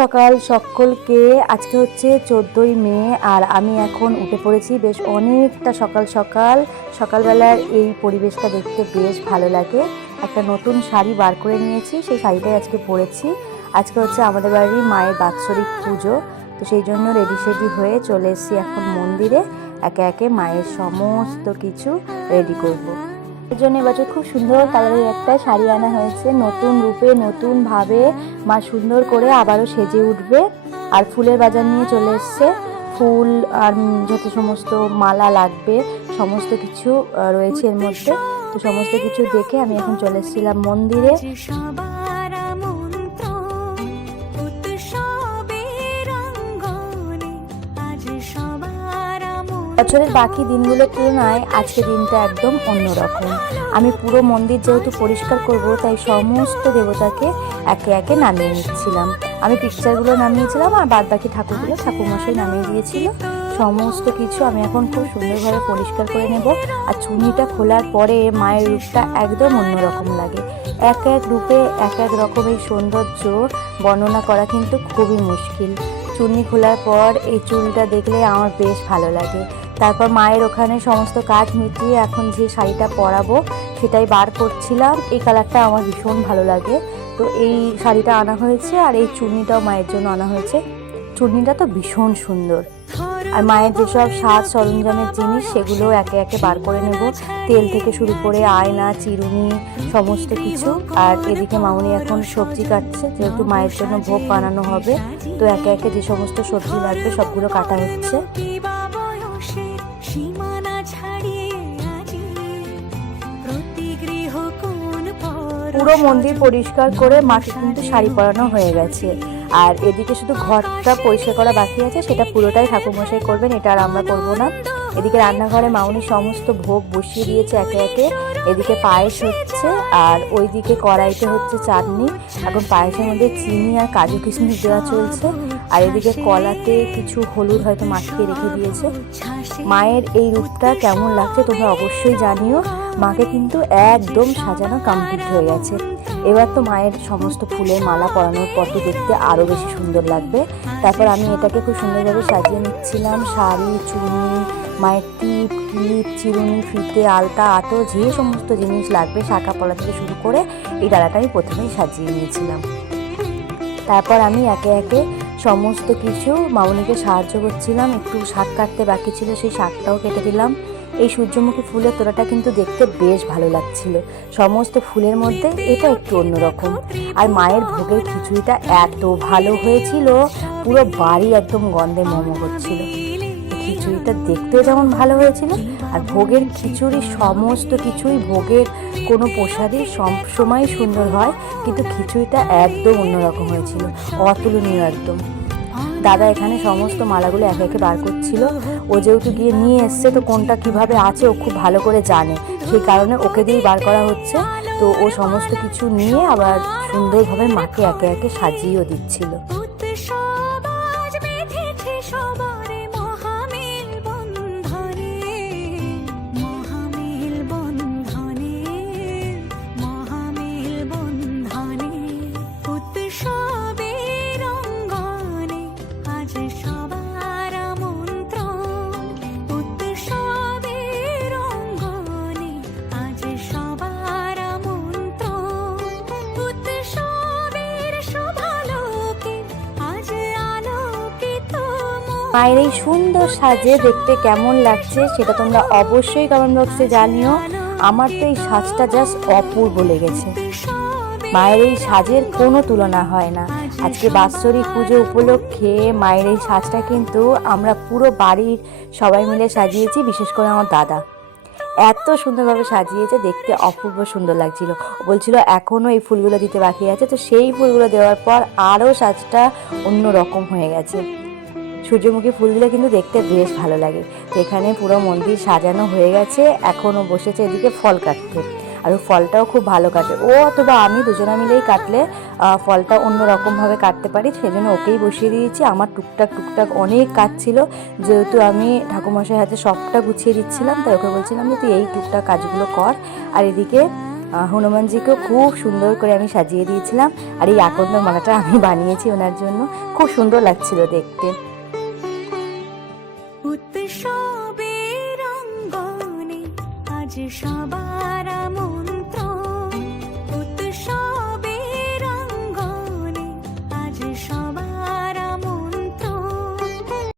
সকাল সকলকে। আজকে হচ্ছে 14ই মে আর আমি এখন উঠে পড়েছি বেশ অনেকটা সকাল সকাল। সকালবেলার এই পরিবেশটা দেখতে বেশ ভালো লাগে। একটা নতুন শাড়ি বার করে নিয়েছি, সেই শাড়িটাই আজকে পরেছি। আজকে হচ্ছে আমাদের বাড়ির মায়ের বাৎসরিক পুজো, তো সেই জন্য রেডি সেডি হয়ে চলে এসেছি এখন মন্দিরে। একে একে মায়ের সমস্ত কিছু রেডি করবো। এর জন্য এবছর খুব সুন্দর কালারের একটা শাড়ি আনা হয়েছে, নতুন রূপে নতুনভাবে মা সুন্দর করে আবারও সেজে উঠবে। আর ফুলের বাজার নিয়ে চলে এসছে, ফুল আর যত সমস্ত মালা লাগবে সমস্ত কিছু রয়েছে এর মধ্যে। তো সমস্ত কিছু দেখে আমি এখন চলে এসেছিলাম মন্দিরে। বছরের বাকি দিনগুলোর তুলনায় আজকের দিনটা একদম অন্যরকম। আমি পুরো মন্দির যেহেতু পরিষ্কার করব, তাই সমস্ত দেবতাকে একে একে নামিয়ে নিচ্ছিলাম। আমি পিকচারগুলো নামিয়েছিলাম আর বাদ বাকি ঠাকুরগুলো ঠাকুরমশাই নামিয়ে দিয়েছিল। সমস্ত কিছু আমি এখন খুব সুন্দরভাবে পরিষ্কার করে নেব। আর চুনিটা খোলার পরে মায়ের রূপটা একদম অন্যরকম লাগে। এক এক রূপে এক এক রকমের সৌন্দর্য বর্ণনা করা কিন্তু খুবই মুশকিল। চুনি খোলার পর এই চুলটা দেখলে আমার বেশ ভালো লাগে। তারপর মায়ের ওখানে সমস্ত কাজ মিটিয়ে এখন যে শাড়িটা পরাবো সেটাই বার করছিলাম। এই কালারটা আমার ভীষণ ভালো লাগে, তো এই শাড়িটা আনা হয়েছে। আর এই চুড়িটাও মায়ের জন্য আনা হয়েছে। চুড়িটা তো ভীষণ সুন্দর। আর মায়ের যেসব সাজ সরঞ্জামের জিনিস সেগুলো একে একে বার করে নেব। তেল থেকে শুরু করে আয়না, চিরুনি, সমস্ত কিছু। আর এদিকে মামুনি এখন সবজি কাটছে, যেহেতু মায়ের জন্য ভোগ বানানো হবে। তো একে একে যে সমস্ত সবজি লাগবে সবগুলো কাটা হচ্ছে। পুরো মন্দির পরিষ্কার করে মাকে কিন্তু শাড়ি পরানো হয়ে গেছে। আর এদিকে শুধু ঘরটা পরিষ্কার করা বাকি আছে, সেটা পুরোটাই ঠাকুরমশাই করবেন, এটা আর আমরা করবো না। এদিকে রান্নাঘরে মাউনি সমস্ত ভোগ বসিয়ে দিয়েছে একে একে। এদিকে পায়েস হচ্ছে আর ওইদিকে কড়াইতে হচ্ছে চাটনি। এখন পায়েসের মধ্যে চিনি আর কাজু কিশমিশ দেওয়া চলছে। আর এদিকে কলাতে কিছু হলুদ হয়তো মাখিয়ে রেখে দিয়েছে। মায়ের এই রূপটা কেমন লাগছে তোমরা অবশ্যই জানিও। মাকে কিন্তু একদম সাজানো কমপ্লিট হয়ে গেছে। এবার তো মায়ের সমস্ত ফুলের মালা পরানোর পর তো দেখতে আরও বেশি সুন্দর লাগবে। তারপর আমি এটাকে খুব সুন্দরভাবে সাজিয়ে নিচ্ছিলাম। শাড়ি, চুনি, মায়ের টিপ, ক্লিপ, চিরুনি, ফিতে, আলতা, আতর, যে সমস্ত জিনিস লাগবে শাঁখা পলা থেকে শুরু করে এই ডালাটা আমি প্রথমেই সাজিয়ে নিয়েছিলাম। তারপর আমি একে একে সমস্ত কিছু মামুনিকে সাহায্য করছিলাম। একটু শাক কাটতে বাকি ছিল, সেই শাকটাও কেটে দিলাম। এই সূর্যমুখী ফুলের তোড়াটা কিন্তু দেখতে বেশ ভালো লাগছিল। সমস্ত ফুলের মধ্যে এটা একটু অন্যরকম। আর মায়ের ভোগের খিচুড়িটা এত ভালো হয়েছিল, পুরো বাড়ি একদম গন্ধে মোমো করছিল। খিচুড়িটা দেখতেও যেমন ভালো হয়েছিল, আর ভোগের খিচুড়ি সমস্ত কিছুই, ভোগের কোনো প্রসাদই সবসময় সুন্দর হয়, কিন্তু খিচুড়িটা একদম অন্যরকম হয়েছিল, অতুলনীয় একদম। দাদা এখানে সমস্ত মালাগুলো একে একে বার করছিল। ও যেহেতু গিয়ে নিয়ে এসছে, তো কোনটা কিভাবে আছে ও খুব ভালো করে জানে, সেই কারণে ওকে দিয়েই বার করা হচ্ছে। তো ও সমস্ত কিছু নিয়ে আবার সুন্দরভাবে মাকে একে একে সাজিয়েও দিচ্ছিল। মায়ের এই সুন্দর সাজে দেখতে কেমন লাগছে সেটা তোমরা অবশ্যই কমেন্ট বক্সে জানিও। আমার তো এই সাজটা জাস্ট অপূর্ব লেগেছে। মায়ের এই সাজের কোনো তুলনা হয় না। আজকে বাৎসরিক পুজো উপলক্ষে মায়ের এই সাজটা কিন্তু আমরা পুরো বাড়ির সবাই মিলে সাজিয়েছি, বিশেষ করে আমার দাদা এত সুন্দরভাবে সাজিয়েছে, দেখতে অপূর্ব সুন্দর লাগছিল। বলছিল এখনও এই ফুলগুলো দিতে বাকি আছে, তো সেই ফুলগুলো দেওয়ার পর আরও সাজটা অন্য রকম হয়ে গেছে। সূর্যমুখী ফুল দিলে কিন্তু দেখতে বেশ ভালো লাগে। তো এখানে পুরো মন্দির সাজানো হয়ে গেছে, এখনও বসেছে এদিকে ফল কাটতে। আর ও ফলটাও খুব ভালো কাটে। ও অথবা আমি দুজনা মিলেই কাটলে ফলটা অন্য রকমভাবে কাটতে পারি, সেজন্য ওকেই বসিয়ে দিয়েছি। আমার টুকটাক টুকটাক অনেক কাজ ছিল, যেহেতু আমি ঠাকুরমশাইয়ের হাতে সবটা গুছিয়ে দিচ্ছিলাম, তাই ওকে বলছিলাম যে তুই এই টুকটাক কাজগুলো কর। আর এদিকে হনুমানজিকেও খুব সুন্দর করে আমি সাজিয়ে দিয়েছিলাম। আর এই আকন্দ মালাটা আমি বানিয়েছি ওনার জন্য, খুব সুন্দর লাগছিল দেখতে। উৎসবের অঙ্গনে আজ সবার